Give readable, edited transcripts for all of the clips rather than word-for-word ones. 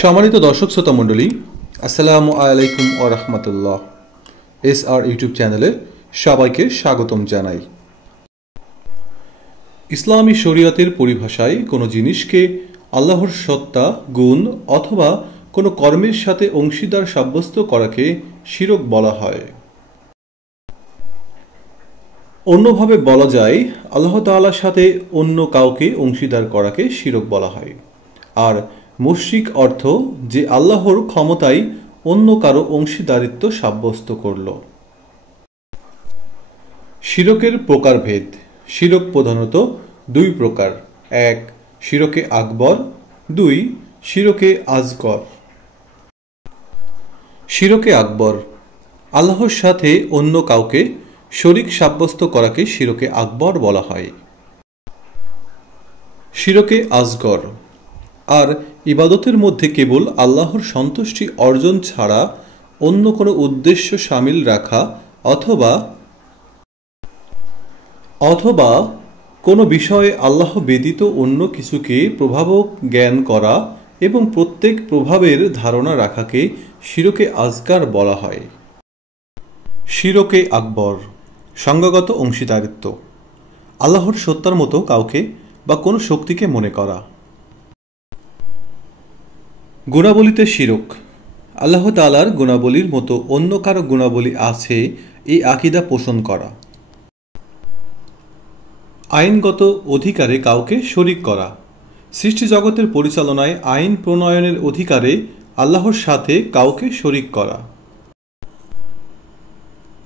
সম্মানিত দর্শক শ্রোতা মণ্ডলী, আসসালামু আলাইকুম ওয়া রাহমাতুল্লাহ। SR ইউটিউব চ্যানেলে সবাইকে স্বাগতম জানাই। ইসলামী শরীয়তের পরিভাষায় কোনো জিনিসকে আল্লাহর সত্তা, গুণ অথবা কোনো কর্মের সাথে অংশীদার সাব্যস্ত করাকে শিরক বলা হয়। অন্যভাবে বলা যায়, আল্লাহ তাআলার সাথে অন্য কাউকে অংশীদার করাকে শিরক বলা হয়। আর মুশরিক অর্থ যে আল্লাহর ক্ষমতায় অন্য কারো অংশীদারিত্ব সাব্যস্ত করল। শিরকের প্রকারভেদ। শিরক প্রধানত দুই প্রকার: এক, শিরকে আকবর; দুই, শিরকে আসগর। শিরকে আকবর, আল্লাহর সাথে অন্য কাউকে শরীক সাব্যস্ত করাকে শিরকে আকবর বলা হয়। শিরকে আসগর, আর ইবাদতের মধ্যে কেবল আল্লাহর সন্তুষ্টি অর্জন ছাড়া অন্য কোনো উদ্দেশ্য শামিল রাখা অথবা কোনো বিষয়ে আল্লাহ ব্যতীত অন্য কিছুকে প্রভাবক জ্ঞান করা এবং প্রত্যেক প্রভাবের ধারণা রাখাকে শিরকে আসগার বলা হয়। শিরকে আকবর, সংজ্ঞাগত অংশীদারিত্ব, আল্লাহর সত্তার মতো কাউকে বা কোনো শক্তিকে মনে করা। গুণাবলীতে শিরক, আল্লাহ তাআলার গুণাবলীর মতো অন্য কারো গুণাবলী আছে এই আকীদা পোষণ করা। আইনগত অধিকারে কাউকে শরীক করা, সৃষ্টি জগতের পরিচালনায় আইন প্রণয়নের অধিকারে আল্লাহর সাথে কাউকে শরীক করা।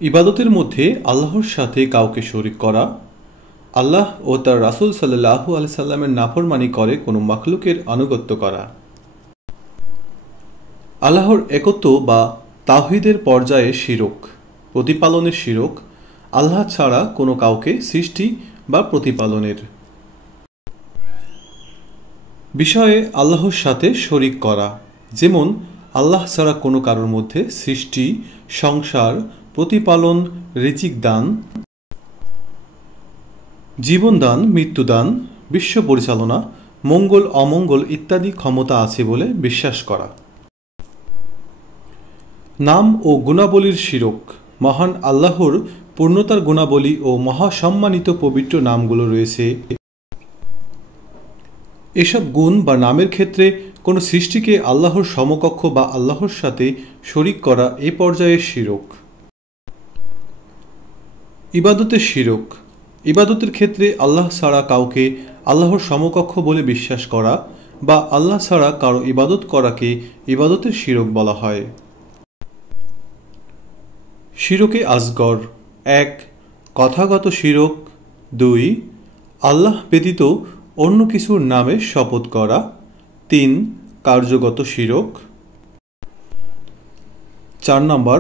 ইবাদতের মধ্যে আল্লাহর সাথে কাউকে শরীক করা, আল্লাহ ও তার রাসূল সাল্লাল্লাহু আলাইহি সাল্লামের নাফরমানি করে কোনো মাখলুকের আনুগত্য করা। আল্লাহর একত্ব বা তাওহীদের পর্যায়ে শিরক, প্রতিপালনের শিরক, আল্লাহ ছাড়া কোনো কাউকে সৃষ্টি বা প্রতিপালনের বিষয়ে আল্লাহর সাথে শরীক করা, যেমন আল্লাহ ছাড়া কোনো কারোর মধ্যে সৃষ্টি, সংসার, প্রতিপালন, রিজিক দান, জীবন দান, মৃত্যুদান, বিশ্ব পরিচালনা, মঙ্গল অমঙ্গল ইত্যাদি ক্ষমতা আছে বলে বিশ্বাস করা। নাম ও গুণাবলীর শিরক, মহান আল্লাহর পূর্ণতার গুণাবলী ও মহাসম্মানিত পবিত্র নামগুলো রয়েছে, এসব গুণ বা নামের ক্ষেত্রে কোনো সৃষ্টিকে আল্লাহর সমকক্ষ বা আল্লাহর সাথে শরীক করা এ পর্যায়ের শিরক। ইবাদতের শিরক, ইবাদতের ক্ষেত্রে আল্লাহ ছাড়া কাউকে আল্লাহর সমকক্ষ বলে বিশ্বাস করা বা আল্লাহ ছাড়া কারো ইবাদত করাকে ইবাদতের শিরক বলা হয়। শিরকে আসগর: এক, কথাগত শিরক; দুই, আল্লাহ ব্যতীত অন্য কিছুর নামে শপথ করা; তিন, কার্যগত শিরক; চার নম্বর,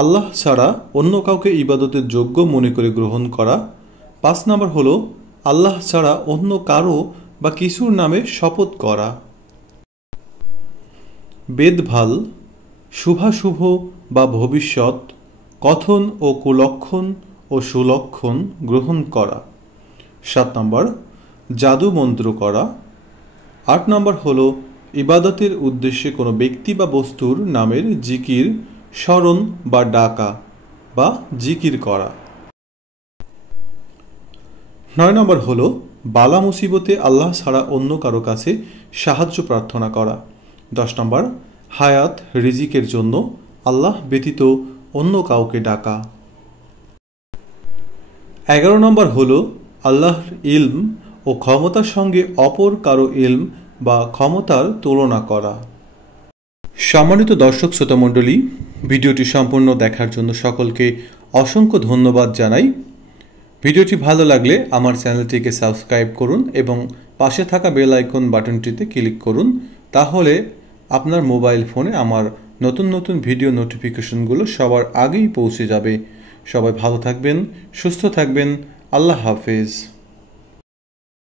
আল্লাহ ছাড়া অন্য কাউকে ইবাদতের যোগ্য মনে করে গ্রহণ করা; পাঁচ নম্বর হলো আল্লাহ ছাড়া অন্য কারো বা কিছুর নামে শপথ করা। বেদভাল, শুভাশুভ বা ভবিষ্যৎ, কথন ও কুলক্ষণ ও সুলক্ষণ গ্রহণ করা। সাত নম্বর, জাদু মন্ত্র করা। আট নম্বর হলো ইবাদতের উদ্দেশ্যে কোনো ব্যক্তি বা বস্তুর নামের জিকির, স্মরণ বা ডাকা বা জিকির করা। নয় নম্বর হলো বালা মুসিবতে আল্লাহ ছাড়া অন্য কারো কাছে সাহায্য প্রার্থনা করা। 10 নম্বর, হায়াত রিজিকের জন্য আল্লাহ ব্যতীত অন্য কাউকে ডাকা। 11 নম্বর হলো আল্লাহর ইলম ও ক্ষমতার সঙ্গে অপর কারো ইলম বা ক্ষমতার তুলনা করা। সম্মানিত দর্শক শ্রোতা মণ্ডলী, ভিডিওটি সম্পূর্ণ দেখার জন্য সকলকে অসংখ্য ধন্যবাদ জানাই। ভিডিওটি ভালো লাগলে আমার চ্যানেলটিকে সাবস্ক্রাইব করুন এবং পাশে থাকা বেল আইকন বাটনটিতে ক্লিক করুন, তাহলে আপনার মোবাইল ফোনে আমার নতুন নতুন ভিডিও নোটিফিকেশনগুলো সবার আগেই পৌঁছে যাবে। সবাই ভালো থাকবেন, সুস্থ থাকবেন। আল্লাহ হাফেজ।